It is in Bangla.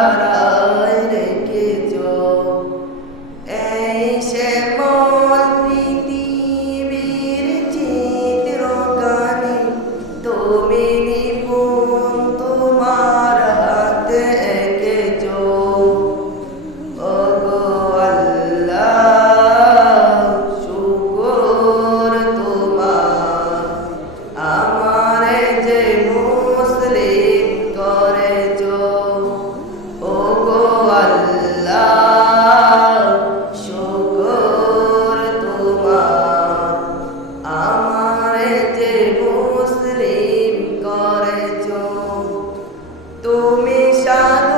তারা রেখেছে। তুমি সাথ